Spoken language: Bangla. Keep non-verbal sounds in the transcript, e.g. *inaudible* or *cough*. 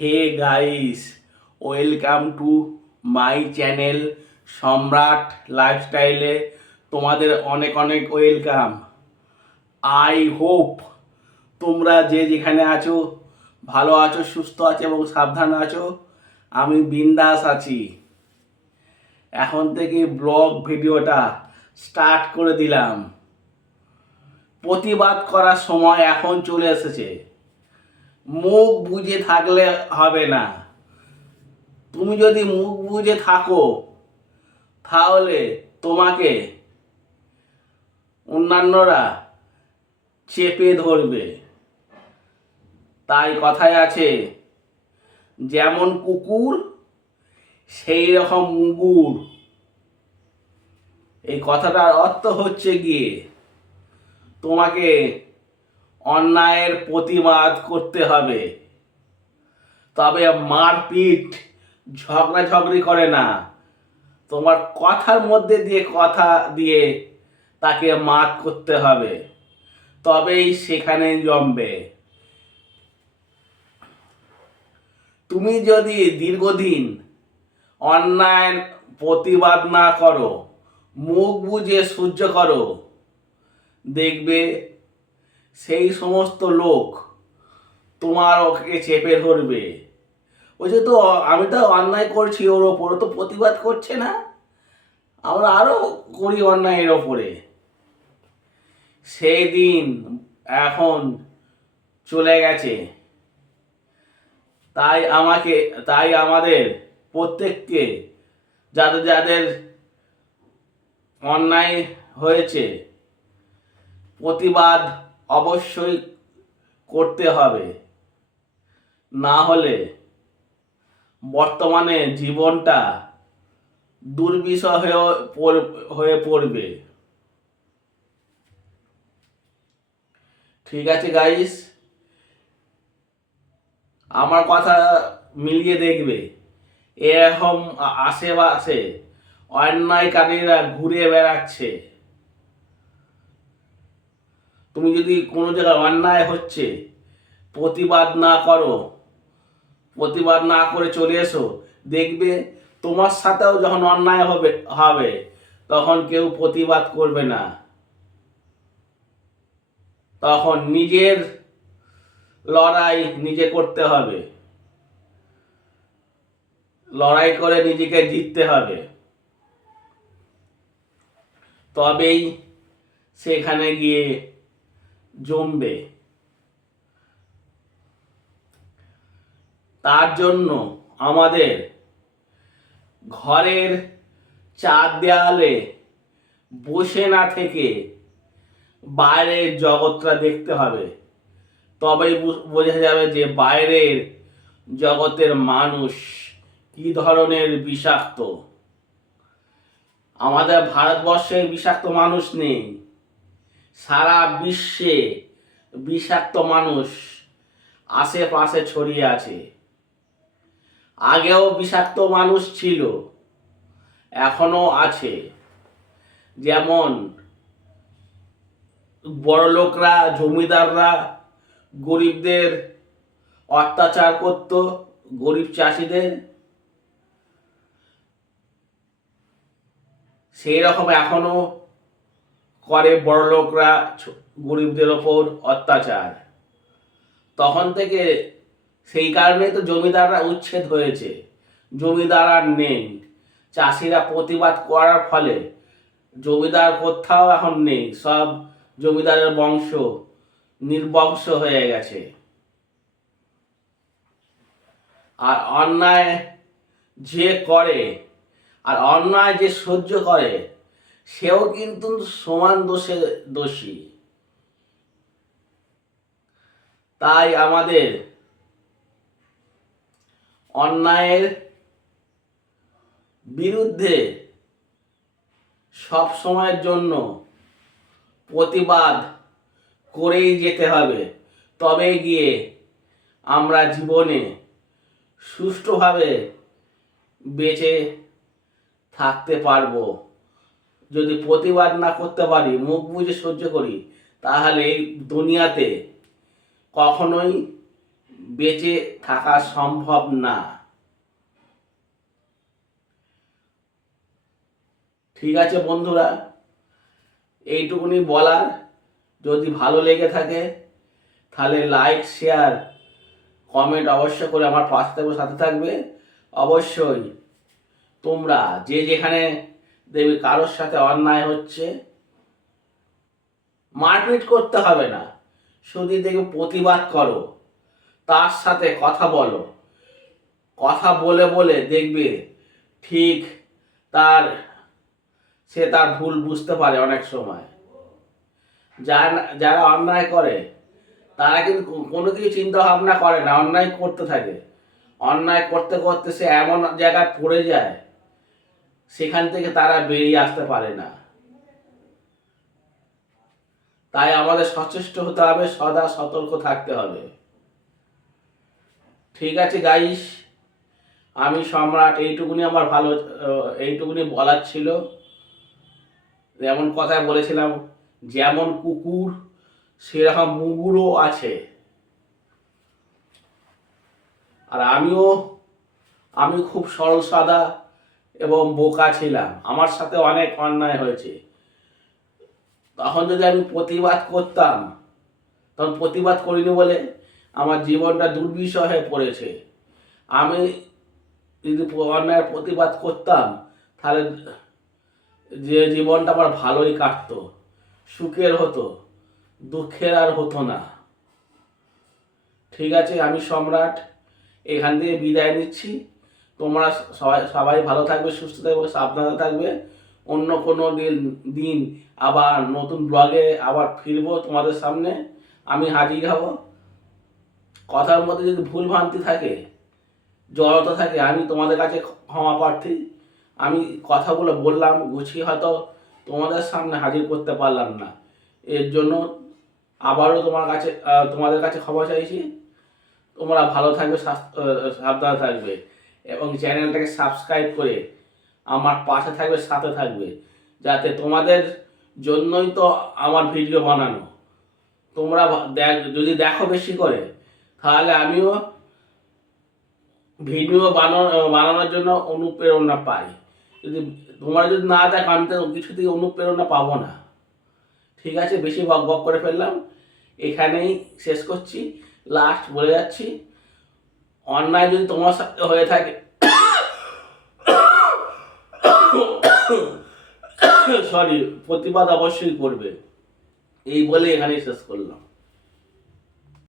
Hey guys welcome to my channel Samrat লাইফস্টাইলে তোমাদের অনেক অনেক ওয়েলকাম আই হোপ তোমরা যে যেখানে আছো, ভালো আছো, সুস্থ আছো এবং সাবধান আছো, আমি বিন্দাস আছি। এখন থেকে ব্লগ ভিডিওটা স্টার্ট করে দিলাম। প্রতিবাদ করার সময় এখন চলে এসেছে। মুখ বুঝে থাকলে হবে না। তুমি যদি মুখ বুঝে থাকো, তাহলে তোমাকে অন্যান্যরা চেপে ধরবে। তাই কথায় আছে, যেমন কুকুর, সেই রকম মুগুর। এই কথাটার অর্থ হচ্ছে গিয়ে, তোমাকে অন্যায়ের প্রতিবাদ করতে হবে। তবে মারপিট ঝগড়া ঝগড়ি করে না। তোমার কথার মধ্যে দিয়ে কথা দিয়ে তাকে মাত করতে হবে। তবেই সেখানে জমবে। তুমি যদি দীর্ঘদিন অন্যায়ের প্রতিবাদ না করো, মুখ বুঝে সহ্য করো, দেখবে সেই সমস্ত লোক তোমার ওকে চেপে ধরবে। বলছে, তো আমি তো অন্যায় করছি ওর ওপর, তো প্রতিবাদ করছে না? আমরা আরও করি অন্যায়ের ওপরে। সেই দিন এখন চলে গেছে। তাই আমাকে, তাই আমাদের প্রত্যেককে যাদের যাদের অন্যায় হয়েছে, প্রতিবাদ অবশ্যই করতে হবে। না হলে বর্তমানে জীবনটা দুর্বিষহ হয়ে পড়- পড়বে। ঠিক আছে গাইস আমার কথা মিলিয়ে দেখবে। এরকম আশেপাশে অন্যায়কারীরা ঘুরে বেড়াচ্ছে। তুমি যদি কোনো জায়গায় অন্যায় হচ্ছে, প্রতিবাদ না করো, প্রতিবাদ না করে চলে এসো, দেখবে তোমার সাথেও যখন অন্যায় হবে হবে, তখন কেউ প্রতিবাদ করবে না। তখন নিজের লড়াই নিজে করতে হবে। লড়াই করে নিজেকে জিততে হবে। তবেই সেখানে গিয়ে জমবে। তার জন্য আমাদের ঘরের চার দেয়ালে বসে না থেকে বাইরের জগৎটা দেখতে হবে। তবেই বোঝা যাবে যে বাইরের জগতের মানুষ কি ধরনের বিষাক্ত। আমাদের ভারতবর্ষে বিষাক্ত মানুষ নেই। সারা বিশ্বে বিষাক্ত মানুষ আশেপাশে ছড়িয়ে আছে। আগেও বিষাক্ত মানুষ ছিল এখনও আছে। যেমন বড়লোকরা, জমিদাররা গরিবদের অত্যাচার করত, গরিব চাষিদের। সেই রকম এখনও করে বড়লোকরা গরিবদের ওপর অত্যাচার। তখন থেকে সেই কারণে তো জমিদাররা উচ্ছেদ হয়েছে। জমিদার আর নেই। চাষিরা প্রতিবাদ করার ফলে জমিদার কোথাও এখন নেই। সব জমিদারের বংশ নির্বংশ হয়ে গেছে। আর অন্যায় যে করে, আর অন্যায় যে সহ্য করে সেও কিন্তু সমান দোষে দোষী। তাই আমাদের অন্যায়ের বিরুদ্ধে সব সময়ের জন্য প্রতিবাদ করেই যেতে হবে। তবে গিয়ে আমরা জীবনে সুষ্ঠুভাবে বেঁচে থাকতে পারব। যদি প্রতিবাদ না করতে পারি, মুখ বুঝে সহ্য করি, তাহলে এই দুনিয়াতে কখনোই বেঁচে থাকা সম্ভব না। ঠিক আছে বন্ধুরা, এইটুকুনি বলার। যদি ভালো লেগে থাকে, তাহলে লাইক শেয়ার কমেন্ট অবশ্য করে আমার পাশে থাকবে, সাথে থাকবে। অবশ্যই তোমরা যে যেখানে দেখবে কারোর সাথে অন্যায় হচ্ছে, মারপিট করতে হবে না। শুধু দেখবে প্রতিবাদ করো। তার সাথে কথা বলো। কথা বলে বলে দেখবে ঠিক তার, সে তার ভুল বুঝতে পারে অনেক সময়। যারা যারা অন্যায় করে, তারা কিন্তু কোনো কিছু চিন্তা ভাবনা করে না, অন্যায় করতে থাকে। অন্যায় করতে করতে সে এমন জায়গায় পড়ে যায়। সেখান থেকে তারা বেরিয়ে আসতে পারে না। তাই আমাদের সচেষ্ট হতে হবে, সদা সতর্ক থাকতে হবে। ঠিক আছে গাইস আমি সম্রাট এইটুকুনি আমার ভালো, এইটুকুনি বলার ছিল। যেমন কথায় বলেছিলাম, যেমন কুকুর, সেরকম মুগুরও আছে। আর আমিও, আমি খুব সরল সাদা এবং বোকা ছিলাম। আমার সাথে অনেক অন্যায় হয়েছে। তখন যদি আমি প্রতিবাদ করতাম, তখন প্রতিবাদ করিনি বলে আমার জীবনটা দুর্বিষহ হয়ে পড়েছে। আমি যদি অন্যায়ের প্রতিবাদ করতাম, তাহলে যে জীবনটা আমার ভালোই কাটতো, সুখের হতো, দুঃখের আর হতো না। ঠিক আছে, আমি সম্রাট, এখান থেকে বিদায় নিচ্ছি। তোমরা সবাই সবাই ভালো থাকবে, সুস্থ থাকবে, সাবধানে থাকবে। অন্য কোনো দিন দিন আবার নতুন ব্লগে আবার ফিরবো তোমাদের সামনে। আমি হাজির হব। কথার মধ্যে যদি ভুল ভ্রান্তি থাকে, জড়তা থাকে, আমি তোমাদের কাছে ক্ষমা প্রার্থী। আমি কথাগুলো বললাম, গুছিয়ে হয়তো তোমাদের সামনে হাজির করতে পারলাম না। এর জন্য আবারও তোমার কাছে তোমাদের কাছে ক্ষমা চাইছি। তোমরা ভালো থাকবে সাবধানে থাকবে। এবং চ্যানেলটাকে সাবস্ক্রাইব করে আমার পাশে থাকবে, সাথে থাকবে, যাতে তোমাদের জন্যই তো আমার ভিডিও বানানো। তোমরা যদি দেখো বেশি করে, তাহলে আমিও ভিডিও বানানো বানানোর জন্য অনুপ্রেরণা পাই। যদি তোমরা যদি না দেখো, আমি তো কিছু থেকে অনুপ্রেরণা পাবো না। ঠিক আছে, বেশি বক বক করে ফেললাম। এখানেই শেষ করছি। লাস্ট বলে যাচ্ছি। অন্যায় যদি তোমার সাথে হয়ে থাকে *coughs* সরি প্রতিবাদ অবশ্যই করবে। এই বলে এখানেই শেষ করলাম।